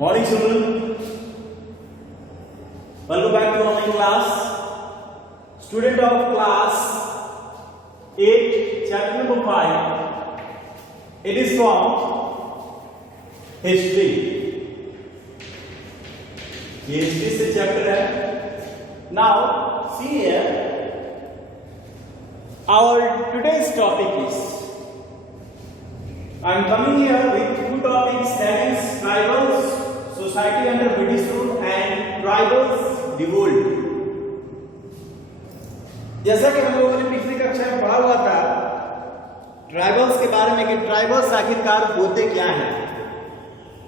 Morning children, welcome back to online class. Student of class 8, chapter number 5. It is from history. ये history से chapter है. Now see here, our today's topic is, I am coming here with two topics, that is tribals society under British rule and tribals revolt. जैसा कि हम लोगों ने पिछली कक्षा में पढ़ा हुआ था ट्राइबल्स के बारे में कि ट्राइबल्स आखिरकार होते क्या हैं,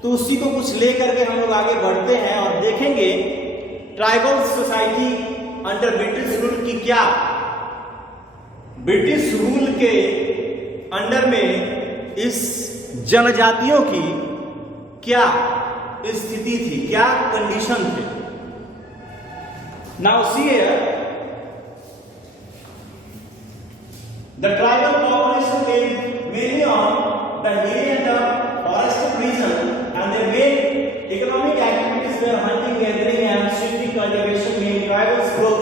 तो उसी को कुछ लेकर के हम लोग आगे बढ़ते हैं और देखेंगे tribals society under British rule की क्या, ब्रिटिश रूल के अंडर में इस जनजातियों की क्या स्थिति थी, क्या कंडीशन थे. Now see here, the tribal population came mainly on the hilly and the forested region, and their main economic activities were hunting, gathering and strictly cultivation. Many tribals group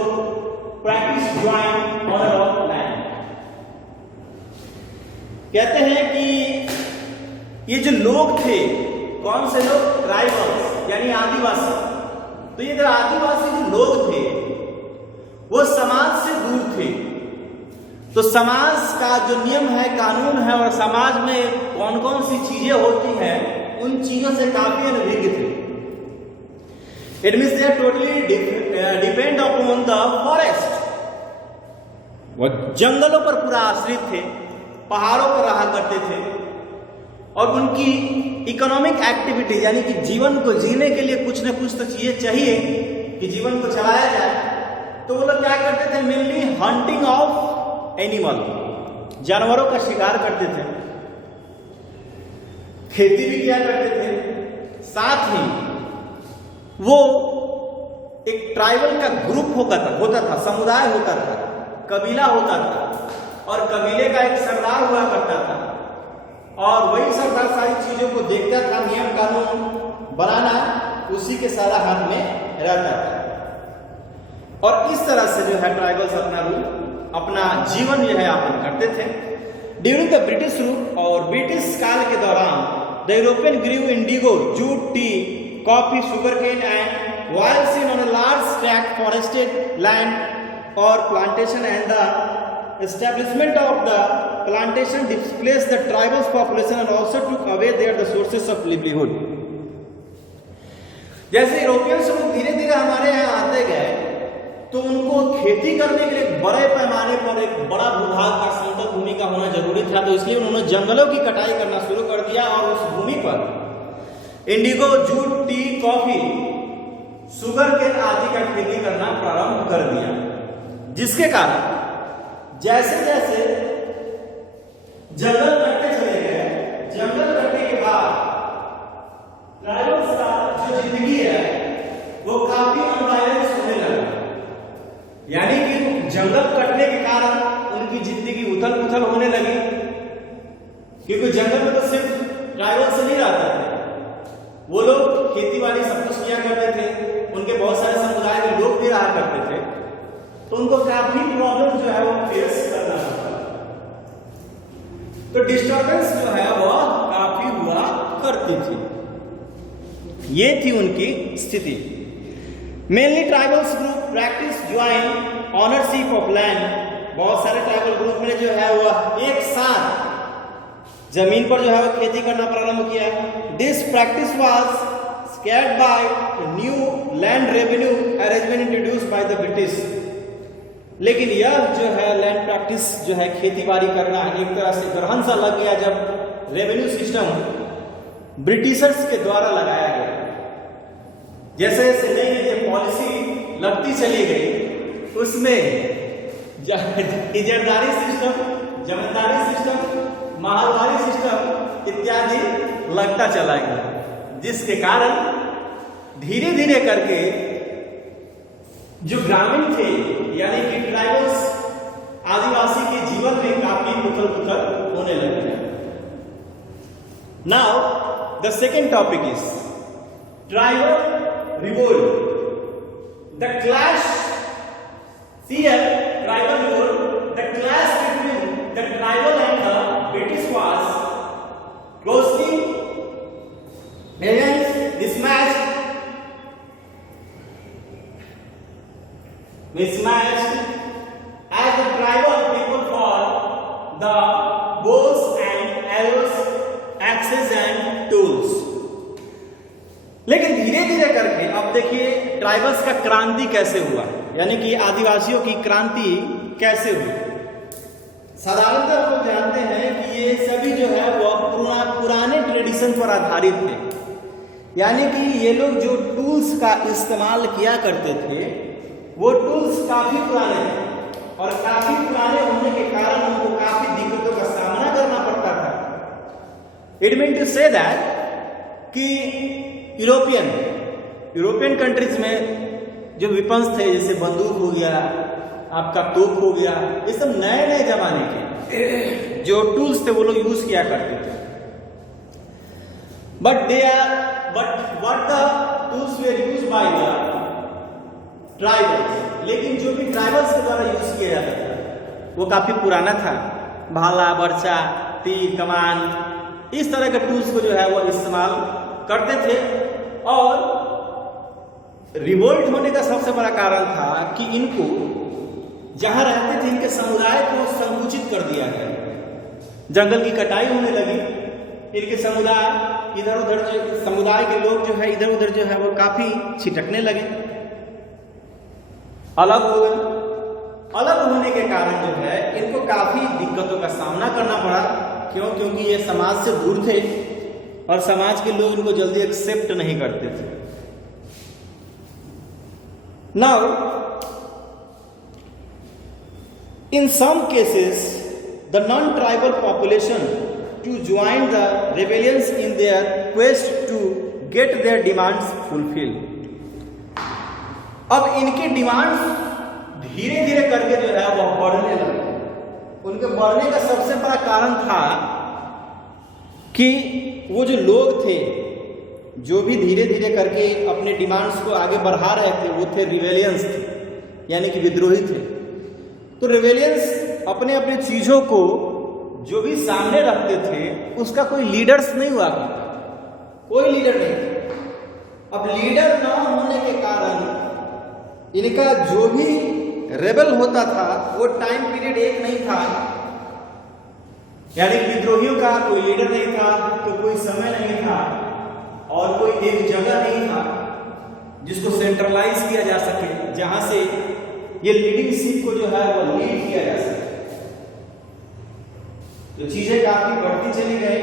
practiced joint honor of land. कहते हैं कि ये जो लोग थे, कौन से लोग? ट्राइबल्स यानी आदिवासी. तो ये जो आदिवासी जो लोग थे वो समाज से दूर थे. तो समाज का जो नियम है, कानून है और समाज में कौन कौन सी चीजें होती हैं, उन चीजों से काफी अनभिज्ञ थे. It means they are totally depend upon the forest. वो जंगलों पर पूरा आश्रित थे, पहाड़ों पर रहा करते थे और उनकी इकोनॉमिक एक्टिविटी यानी कि जीवन को जीने के लिए कुछ न कुछ तो चीजें चाहिए कि जीवन को चलाया जाए. तो वो लोग क्या करते थे? मेनली हंटिंग ऑफ एनिमल, जानवरों का शिकार करते थे, खेती भी किया करते थे. साथ ही वो एक ट्राइबल का ग्रुप होता था, समुदाय होता था, कबीला होता था और कबीले का एक सरदार हुआ करता था और वही सरदार सारी चीजों को देखता था, नियम कानून बनाना उसी के सारा हाथ में रहता था. और इस तरह से जो है ट्राइबल्स अपना रूल, अपना जीवन जो है यापन करते थे. ड्यूरिंग द ब्रिटिश रूल और ब्रिटिश काल के दौरान the European grew indigo, jute, tea, coffee, sugar cane and wild scene on a large tract forested land और plantation and the establishment of the plantation displaced the tribal population and also took away their sources of livelihood. जैसे Europeans लोग धीरे धीरे हमारे यहाँ आते गए तो उनको खेती करने के लिए बड़े पैमाने पर एक बड़ा भूभाग का समतल भूमि का होना जरूरी था. तो इसलिए उन्होंने जंगलों की कटाई करना शुरू कर दिया और उस भूमि पर indigo, jute, tea, coffee, sugar cane आदि का खेती करना प्रारंभ कर दिया. जिसके कारण जैसे जैसे जंगल कटते चले गए, जंगल कटने के बाद ट्राइबल्स का जो जिंदगी है वो काफी अनबैलेंस होने लगा. यानी कि जंगल कटने के कारण उनकी जिंदगी उथल पुथल होने लगी, क्योंकि जंगल में तो सिर्फ ट्राइबल से नहीं रहते थे, वो लोग खेती बाड़ी सब कुछ किया करते थे, उनके बहुत सारे समुदाय के लोग भी रहा करते थे. तो उनको काफी प्रॉब्लम जो है वो फेस करना पड़ता. तो डिस्टर्बेंस जो है वो काफी हुआ करती थी. ये थी उनकी स्थिति. Mainly tribals group practice join ownership of land. बहुत सारे ट्राइबल ग्रुप में जो है वो एक साथ जमीन पर जो है वो खेती करना प्रारंभ किया. This practice was scared by new land revenue arrangement introduced by the British. लेकिन यह जो है लैंड प्रैक्टिस जो है खेती बाड़ी करना एक तरह से ग्रहण सा लग गया जब रेवेन्यू सिस्टम ब्रिटिशर्स के द्वारा लगाया गया. जैसे जैसे नई नई पॉलिसी लगती चली गई उसमें इजारदारी सिस्टम, जमींदारी सिस्टम, माहलवारी सिस्टम इत्यादि लगता चला गया, जिसके कारण धीरे धीरे करके जो ग्रामीण थे यानी कि ट्राइबल्स आदिवासी के जीवन में काफी उथल पुथल होने लगे. Now, the second topic is tribal revolt. The clash, see here, tribal revolt, the clash between the tribal and the British was closely mismatched as the tribal people for the bows and arrows, axes and tools. लेकिन धीरे धीरे करके अब देखिए tribals का क्रांति कैसे हुआ, यानी कि आदिवासियों की क्रांति कैसे हुई। साधारणतः हम लोग जानते हैं कि ये सभी जो है वो पुराने ट्रेडिशन पर आधारित थे, यानी कि ये लोग जो टूल्स का इस्तेमाल किया करते थे वो टूल्स काफी पुराने थे और काफी पुराने होने के कारण उनको काफी दिक्कतों का सामना करना पड़ता था। It mean to say that कि यूरोपियन कंट्रीज में जो वेपन्स थे, जैसे बंदूक हो गया, आपका तोप हो गया, ये सब नए नए जमाने के जो टूल्स थे वो लोग यूज किया करते थे। But what the tools were used by the tribals, लेकिन जो भी ट्राइबल्स के द्वारा यूज किया जाता था वो काफी पुराना था। भाला, बर्छा, तीर, कमान, इस तरह के टूल्स को जो है वो इस्तेमाल करते थे। और रिवोल्ट होने का सबसे बड़ा कारण था कि इनको जहां रहते थे इनके समुदाय को संकुचित कर दिया गया। जंगल की कटाई होने लगी, इनके समुदाय इधर उधर जो समुदाय के लोग जो है इधर उधर जो है वो काफी छिटकने लगे, अलग हो गए। अलग होने के कारण जो है इनको काफी दिक्कतों का सामना करना पड़ा। क्योंकि ये समाज से दूर थे और समाज के लोग इनको जल्दी एक्सेप्ट नहीं करते थे। Now in some cases the non tribal population to join the rebellions in their quest to get their demands fulfilled. अब इनकी डिमांड्स धीरे धीरे करके जो है वह बढ़ने लगे। उनके बढ़ने का सबसे बड़ा कारण था कि वो जो लोग थे जो भी धीरे धीरे करके अपने डिमांड्स को आगे बढ़ा रहे थे वो थे रिवेलियंस थे, यानी कि विद्रोही थे। तो रिवेलियंस अपने अपने चीजों को जो भी सामने रखते थे उसका कोई लीडर्स नहीं हुआ करता, कोई लीडर नहीं था। अब लीडर ना होने के कारण इनका जो भी रेबल होता था वो टाइम पीरियड एक नहीं था, यानी विद्रोहियों का कोई लीडर नहीं था, तो कोई समय नहीं था और कोई एक जगह नहीं था जिसको सेंट्रलाइज किया जा सके, जहां से ये लीडिंग को जो है वो लीड किया जा सके। तो चीजें काफी बढ़ती चली गई,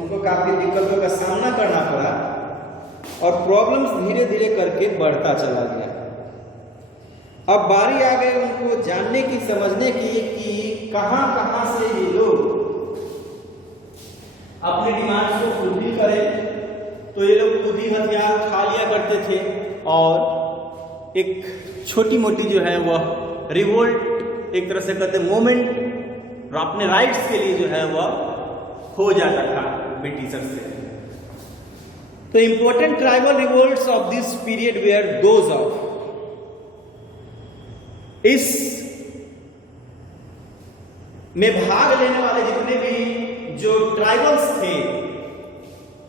उनको काफी दिक्कतों का सामना करना पड़ा और प्रॉब्लम्स धीरे धीरे करके बढ़ता चला गया। अब बारी आ गई उनको जानने की, समझने की कि कहां कहां से ये लोग अपने डिमांड्स को फुलफिल करें। तो ये लोग खुद ही हथियार उठा लिया करते थे और एक छोटी मोटी जो है वह रिवोल्ट, एक तरह से कहते मूवमेंट अपने राइट्स के लिए जो है वह हो जाता था ब्रिटिशर से। तो important tribal revolts of this period were those of, इस में भाग लेने वाले जितने भी जो ट्राइबल्स थे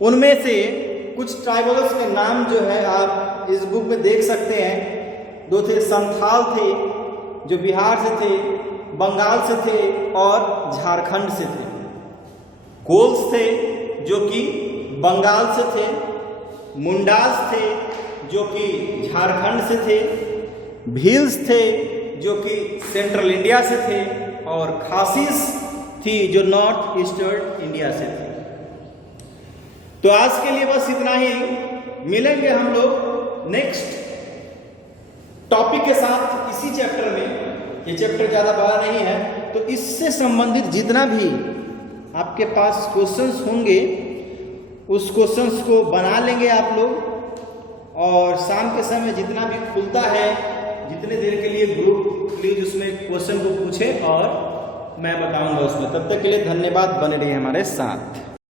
उनमें से कुछ ट्राइबल्स के नाम जो है आप इस बुक में देख सकते हैं। दो थे, संथाल थे जो बिहार से थे, बंगाल से थे और झारखंड से थे। कोल्स थे जो कि बंगाल से थे, मुंडास थे जो कि झारखंड से थे, भील्स थे जो कि सेंट्रल इंडिया से थे और खासीस थी जो नॉर्थ ईस्टर्न इंडिया से थी। तो आज के लिए बस इतना ही, मिलेंगे हम लोग नेक्स्ट टॉपिक के साथ इसी चैप्टर में। ये चैप्टर ज़्यादा बड़ा नहीं है, तो इससे संबंधित जितना भी आपके पास क्वेश्चंस होंगे उस क्वेश्चंस को बना लेंगे आप लोग, और शाम के समय जितना भी खुलता है जितने देर के लिए ग्रुप प्लीज उसमें क्वेश्चन को पूछे और मैं बताऊंगा उसमें। तब तक के लिए धन्यवाद, बने रहिए हमारे साथ।